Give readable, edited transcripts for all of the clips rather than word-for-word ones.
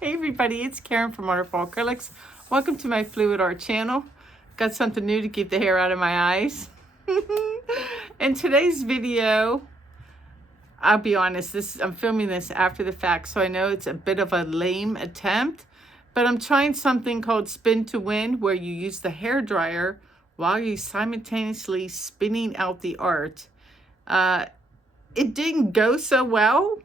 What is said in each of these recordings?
Hey everybody, it's Karen from Wonderful Acrylics. Welcome to my Fluid Art channel. Got something new to keep the hair out of my eyes. In today's video, I'll be honest, I'm filming this after the fact, so I know it's a bit of a lame attempt, but I'm trying something called spin to win, where you use the hair dryer while you're simultaneously spinning out the art. It didn't go so well,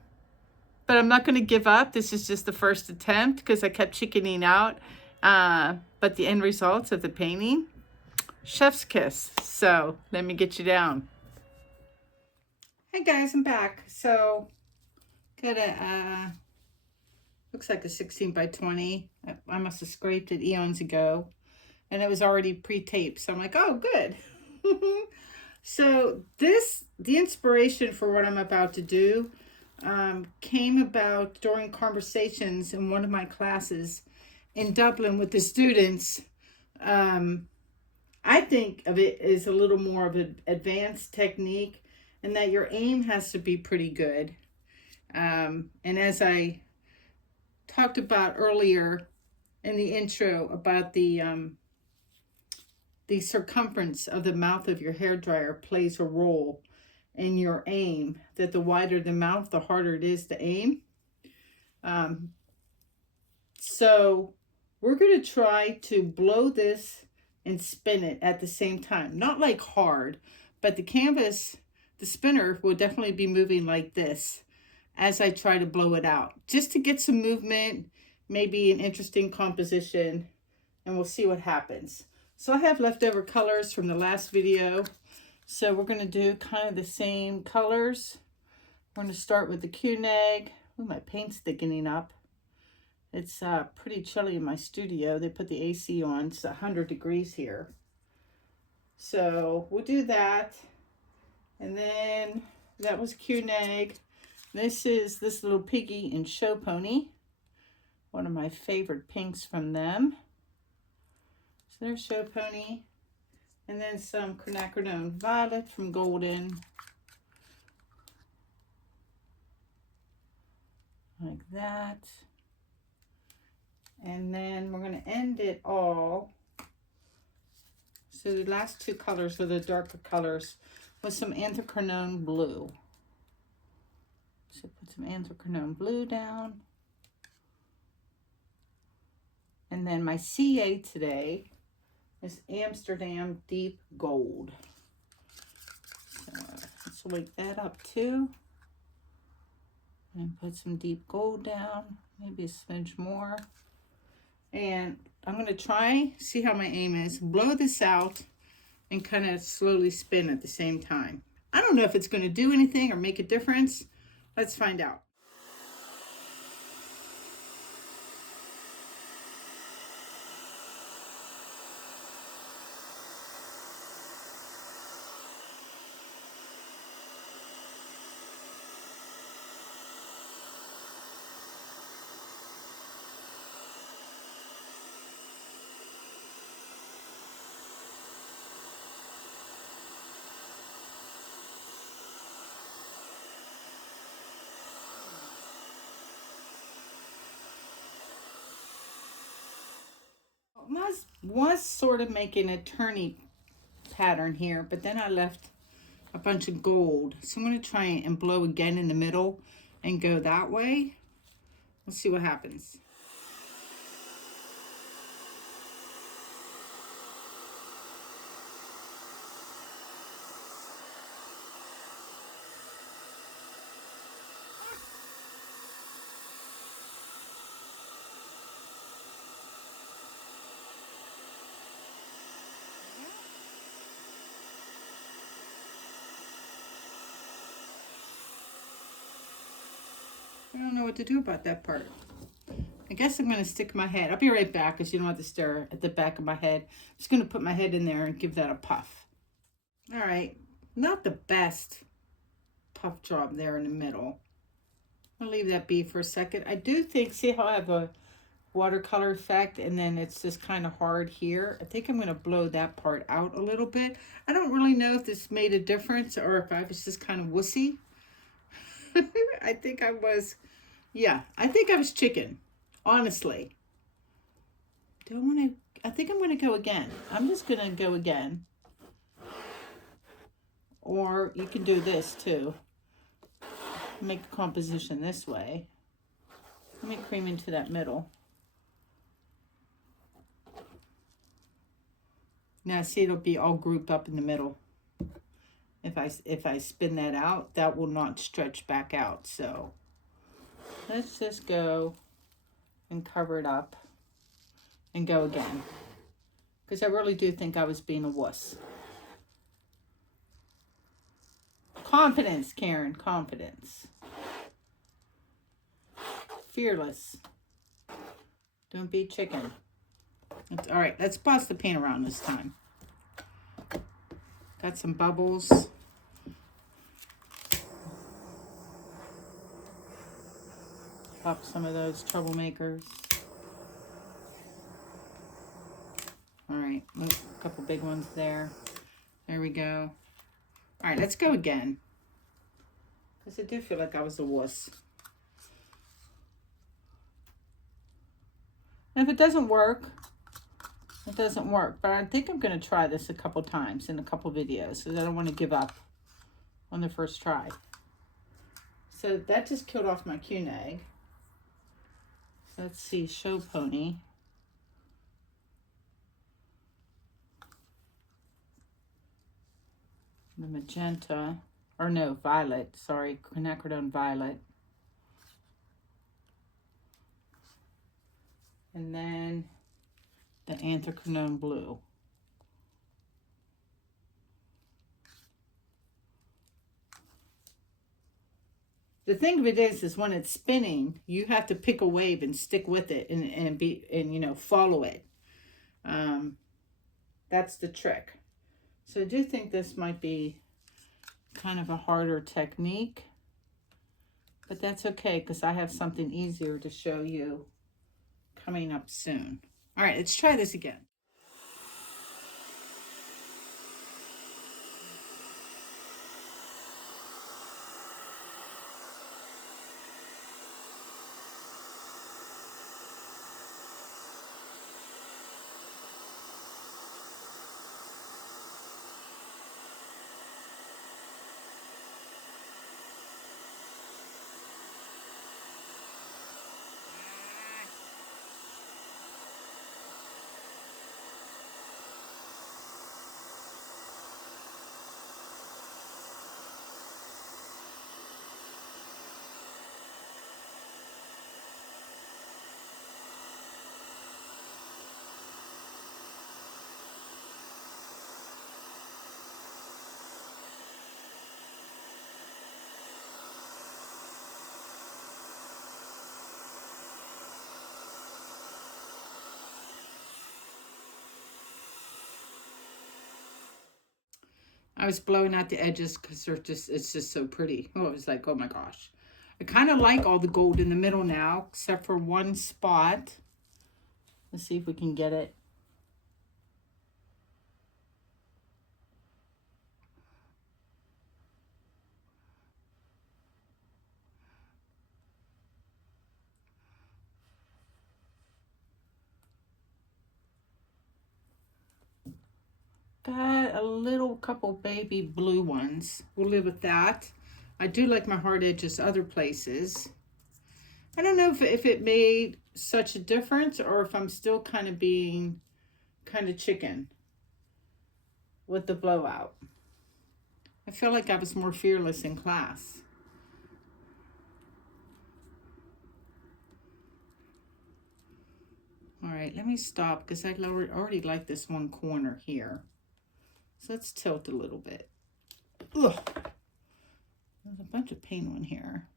but I'm not going to give up. This is just the first attempt because I kept chickening out. But the end results of the painting, chef's kiss. So let me get you down. Hey guys, I'm back. So got a, looks like a 16 by 20. I must have scraped it eons ago. And it was already pre-taped. So I'm like, oh, good. So the inspiration for what I'm about to do came about during conversations in one of my classes in Dublin with the students. I think of it as a little more of an advanced technique, and that your aim has to be pretty good. And as I talked about earlier in the intro about the circumference of the mouth of your hairdryer plays a role in your aim, that the wider the mouth, the harder it is to aim. So we're going to try to blow this and spin it at the same time. Not like hard, but the canvas, the spinner will definitely be moving like this as I try to blow it out. Just to get some movement, maybe an interesting composition, and we'll see what happens. So I have leftover colors from the last video. So we're going to do kind of the same colors. We're going to start with the Q-Neg. Oh, my paint's thickening up. It's pretty chilly in my studio. They put the AC on. It's 100 degrees here. So we'll do that. And then that was Q-Neg. This is this little piggy in Show Pony. One of my favorite pinks from them. So there's Show Pony. And then some quinacridone violet from Golden. Like that. And then we're going to end it all. So the last two colors are the darker colors with some anthracnone blue. So put some anthracnone blue down. And then my CA today is Amsterdam Deep Gold. So let's wake that up too. And put some deep gold down, maybe a smidge more. And I'm going to try, see how my aim is, blow this out and kind of slowly spin at the same time. I don't know if it's going to do anything or make a difference. Let's find out. Was sort of making a turny pattern here, but then I left a bunch of gold. So I'm going to try and blow again in the middle and go that way. Let's see what happens. I don't know what to do about that part. I guess I'm going to stick my head. I'll be right back because you don't have to stare at the back of my head. I'm just going to put my head in there and give that a puff. All right. Not the best puff job there in the middle. I'll leave that be for a second. I do think, see how I have a watercolor effect and then it's just kind of hard here. I think I'm going to blow that part out a little bit. I don't really know if this made a difference or if I was just kind of wussy. I think I was, yeah, I think I was chicken. honestly. Do I want to, I think I'm going to go again. I'm just going to go again. Or you can do this too. Make the composition this way. Let me cream into that middle. Now see, it'll be all grouped up in the middle. If I spin that out, that will not stretch back out. So let's just go and cover it up and go again. Because I really do think I was being a wuss. Confidence, Karen, confidence. Fearless. Don't be chicken. All right, let's boss the paint around this time. Got some bubbles. Pop some of those troublemakers. All right, a couple big ones there. There we go. All right, let's go again. Because I do feel like I was a wuss. And if it doesn't work, it doesn't work. But I think I'm going to try this a couple times in a couple videos. Because I don't want to give up on the first try. So that just killed off my Q-neg. Let's see, show pony. The magenta, or no, violet, sorry, quinacridone violet. And then the anthracnone blue. The thing of it is when it's spinning, you have to pick a wave and stick with it and you know, follow it. That's the trick. So I do think this might be kind of a harder technique, but that's okay because I have something easier to show you coming up soon. All right, let's try this again. I was blowing out the edges because it's just so pretty. Oh, it was like, oh my gosh. I kind of like all the gold in the middle now, except for one spot. Let's see if we can get it. Got a little couple baby blue ones. We'll live with that. I do like my hard edges other places. I don't know if it made such a difference or if I'm still kind of being kind of chicken with the blowout. I feel like I was more fearless in class. All right, let me stop because I already like this one corner here. So let's tilt a little bit. Ugh. There's a bunch of paint on here.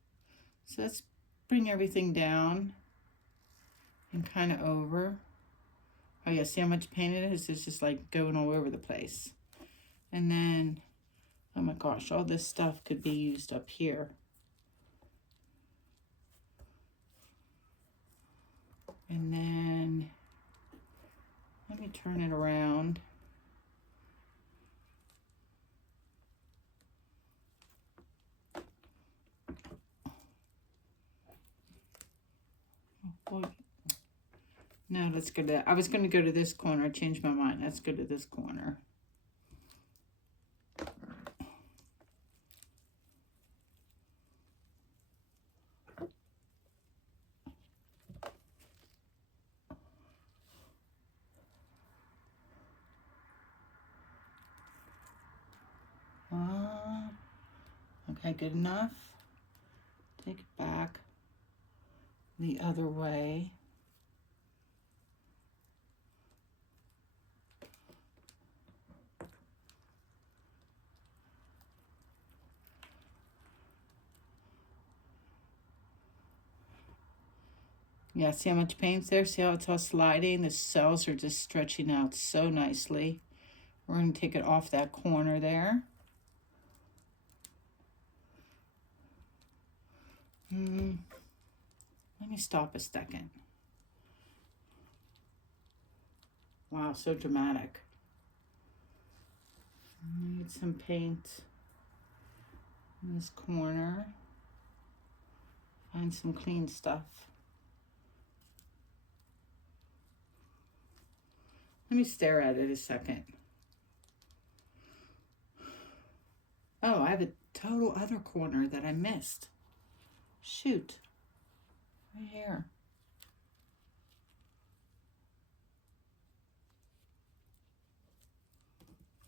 So let's bring everything down and kind of over. Oh yeah, see how much paint it is? It's just like going all over the place. And then, oh my gosh, all this stuff could be used up here. And then, let me turn it around. No, let's go to, I was going to go to this corner. I changed my mind. Let's go to this corner. Okay, good enough. Take it back the other way. Yeah, see how much paint's there? See how it's all sliding? The cells are just stretching out so nicely. We're going to take it off that corner there. Let me stop a second. Wow, so dramatic. I need some paint in this corner. Find some clean stuff. Let me stare at it a second. Oh, I have a total other corner that I missed. Shoot. Right here.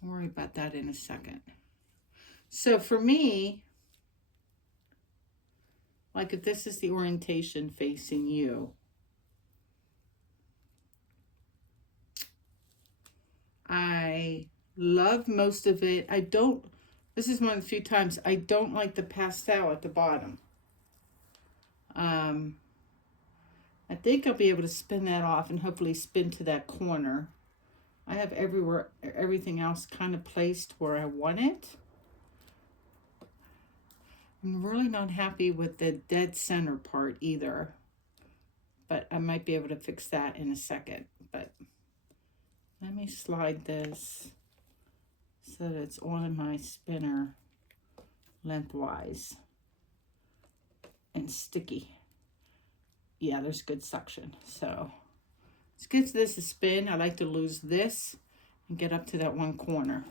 I'll worry about that in a second. So for me, like if this is the orientation facing you, I love most of it. I don't, this is one of the few times I don't like the pastel at the bottom. I think I'll be able to spin that off and hopefully spin to that corner. I have everything else kind of placed where I want it. I'm really not happy with the dead center part either, but I might be able to fix that in a second. But let me slide this so that it's on my spinner lengthwise and sticky. Yeah, there's good suction. So let's give this a spin. I like to lose this and get up to that one corner.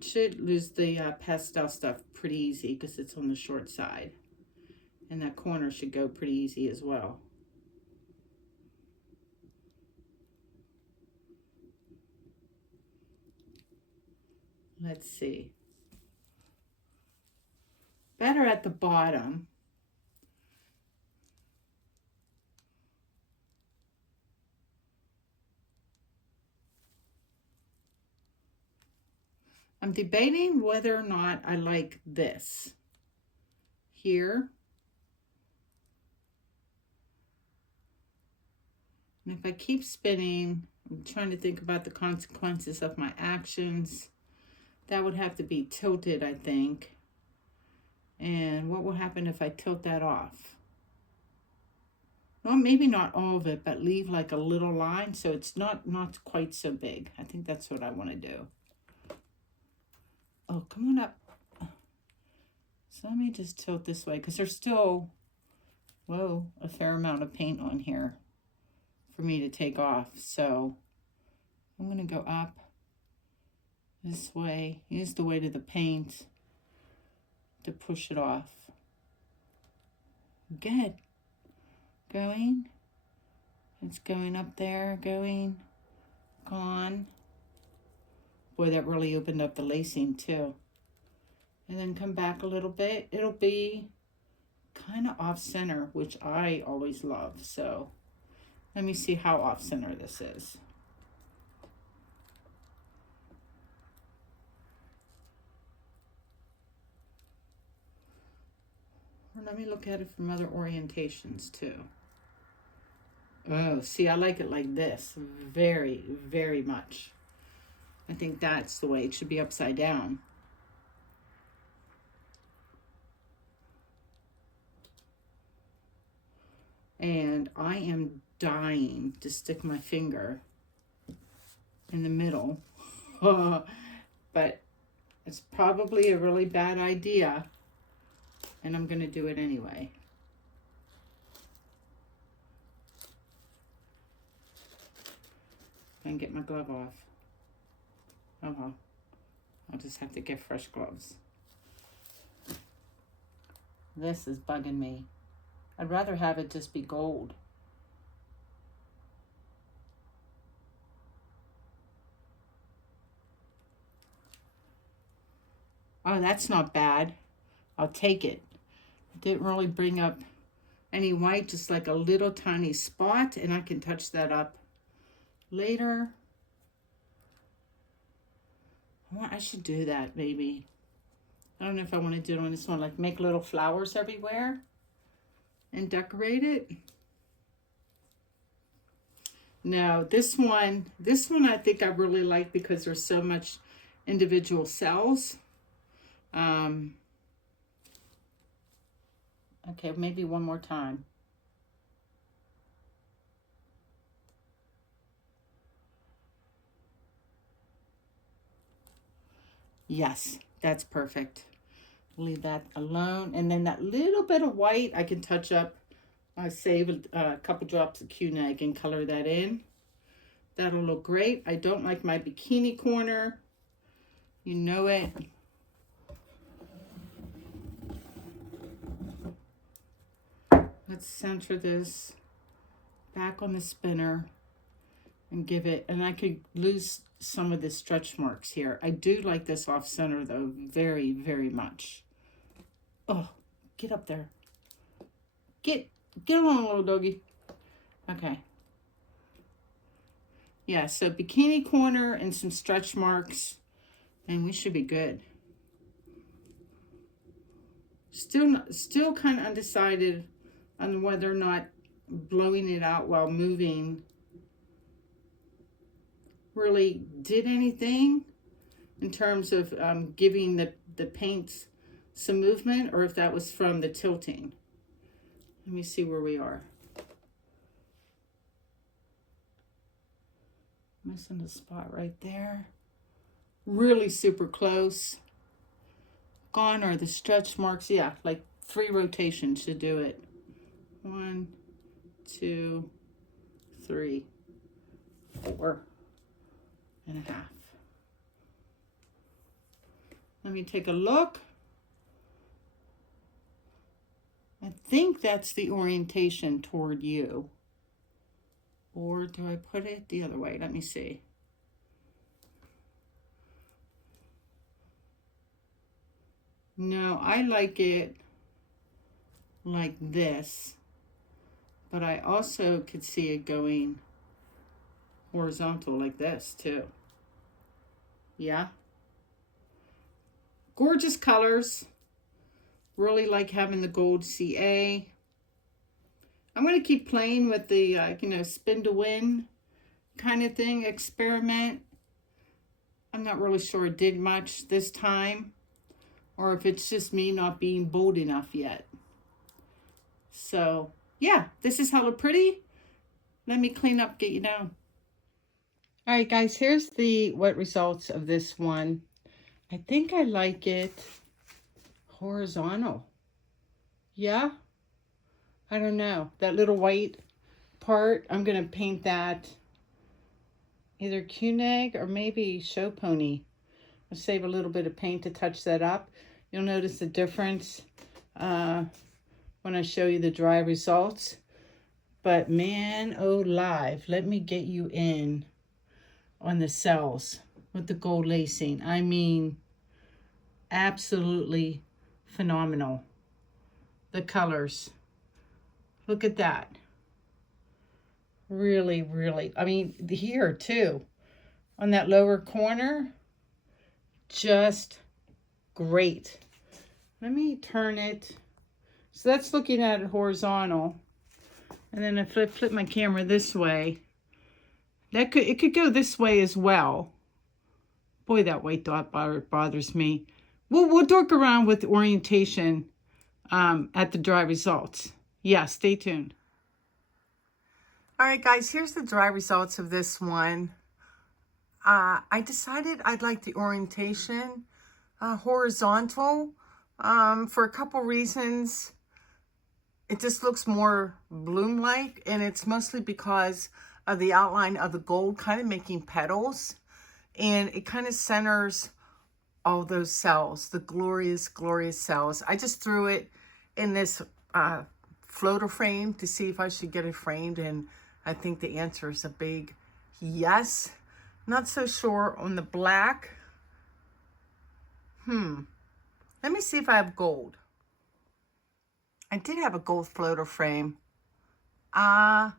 Should lose the pastel stuff pretty easy because it's on the short side. And that corner should go pretty easy as well. Let's see. Better at the bottom. I'm debating whether or not I like this here. And if I keep spinning, I'm trying to think about the consequences of my actions. That would have to be tilted, I think. And what will happen if I tilt that off? Well, maybe not all of it, but leave like a little line so it's not quite so big. I think that's what I want to do. Oh, come on up. So let me just tilt this way because there's still, whoa, a fair amount of paint on here for me to take off. So I'm going to go up this way, use the weight of the paint to push it off. Good. Going. It's going up there, going, gone. Boy, that really opened up the lacing too. And then come back a little bit. It'll be kind of off center, which I always love. So let me see how off center this is. Or let me look at it from other orientations too. Oh, see, I like it like this very, very much. I think that's the way it should be, upside down. And I am dying to stick my finger in the middle. But it's probably a really bad idea. And I'm going to do it anyway. And get my glove off. Oh well. I'll just have to get fresh gloves. This is bugging me. I'd rather have it just be gold. Oh, that's not bad. I'll take it. Didn't really bring up any white, just like a little tiny spot, and I can touch that up later. I should do that maybe. I don't know if I want to do it on this one, like make little flowers everywhere and decorate it. No, this one I think I really like because there's so much individual cells. Okay, maybe one more time. Yes, that's perfect. Leave that alone. And then that little bit of white I can touch up. I save a couple drops of Q-Neg and color that in. That'll look great. I don't like my bikini corner. You know it. Let's center this back on the spinner and give it, and I could lose some of the stretch marks here. I do like this off center though, very, very much. Oh, get up there. Get along, little doggy. Okay. Yeah, so bikini corner and some stretch marks, and we should be good. Still kind of undecided on whether or not blowing it out while moving really did anything in terms of giving the paints some movement, or if that was from the tilting. Let me see where we are. Missing a spot right there. Really super close. Gone are the stretch marks. Yeah, like 3 rotations to do it. 1, 2, 3, 4 and a half. Let me take a look. I think that's the orientation toward you. Or do I put it the other way? Let me see. No, I like it like this. But I also could see it going horizontal like this too. Yeah. Gorgeous colors. Really like having the gold CA. I'm going to keep playing with the, spin to win kind of thing, experiment. I'm not really sure it did much this time, or if it's just me not being bold enough yet. So, yeah, this is hella pretty. Let me clean up, get you down. All right, guys, here's the wet results of this one. I think I like it horizontal. Yeah. I don't know. That little white part, I'm going to paint that either Q-Neg or maybe Show Pony. I'll save a little bit of paint to touch that up. You'll notice the difference when I show you the dry results. But man, oh live, let me get you in on the cells with the gold lacing. I mean, absolutely phenomenal. The colors. Look at that. Really, really. I mean, here too, on that lower corner, just great. Let me turn it. So that's looking at it horizontal. And then if I flip my camera this way, it could go this way as well. Boy, that white dot bothers me. We'll dork around with the orientation at the dry results. Yeah, stay tuned. All right, guys, here's the dry results of this one. I decided I'd like the orientation horizontal for a couple reasons. It just looks more bloom-like, and it's mostly because of the outline of the gold, kind of making petals. And it kind of centers all those cells, the glorious, glorious cells. I just threw it in this floater frame to see if I should get it framed. And I think the answer is a big yes. Not so sure on the black. Let me see if I have gold. I did have a gold floater frame. I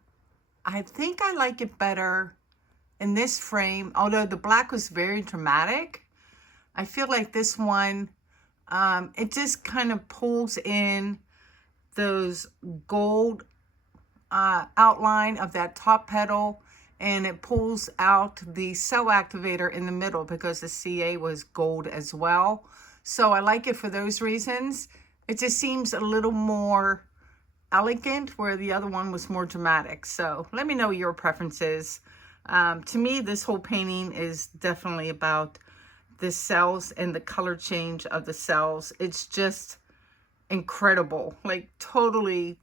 think I like it better in this frame, although the black was very dramatic. I feel like this one, it just kind of pulls in those gold outline of that top petal, and it pulls out the cell activator in the middle because the CA was gold as well. So I like it for those reasons. It just seems a little more elegant where the other one was more dramatic. So let me know your preferences. To me, this whole painting is definitely about the cells and the color change of the cells. It's just incredible, like totally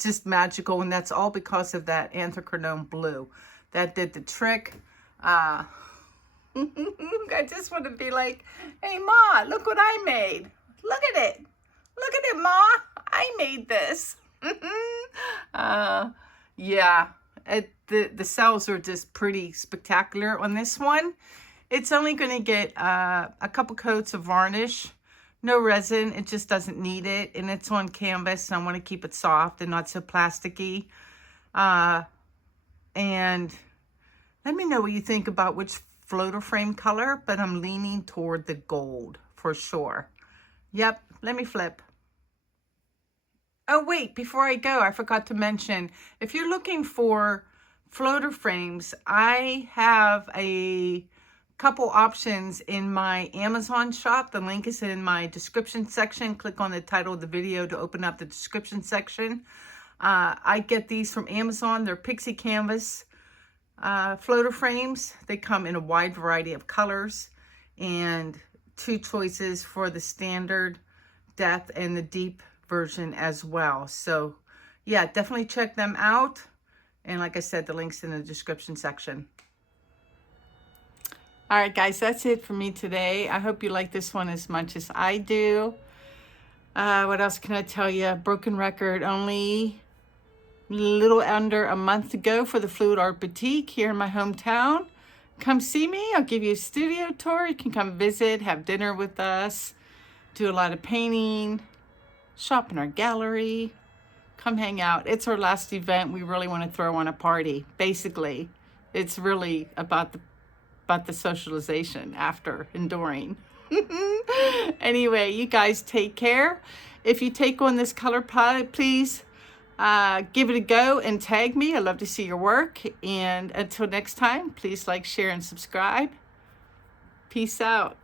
just magical. And that's all because of that anthracnone blue that did the trick. I just want to be like, hey Ma, look what I made. Look at it. Look at it, Ma. I made this. Yeah, the cells are just pretty spectacular on this one. It's only going to get a couple coats of varnish. No resin. It just doesn't need it. And it's on canvas, and I want to keep it soft and not so plasticky. And let me know what you think about which floater frame color, but I'm leaning toward the gold for sure. Yep, let me flip. Oh wait, before I go, I forgot to mention, if you're looking for floater frames, I have a couple options in my Amazon shop. The link is in my description section. Click on the title of the video to open up the description section. I get these from Amazon. They're Pixie Canvas floater frames. They come in a wide variety of colors and 2 choices for the standard depth and the deep version as well. So yeah, definitely check them out. And like I said, the link's in the description section. All right, guys, that's it for me today. I hope you like this one as much as I do. What else can I tell you? Broken record, only a little under a month to go for the Fluid Art Boutique here in my hometown. Come see me. I'll give you a studio tour. You can come visit, have dinner with us, do a lot of painting, shop in our gallery. Come hang out. It's our last event. We really want to throw on a party. Basically, it's really about the socialization after enduring. Anyway, you guys take care. If you take on this color palette, please give it a go and tag me. I'd love to see your work. And until next time, please like, share, and subscribe. Peace out.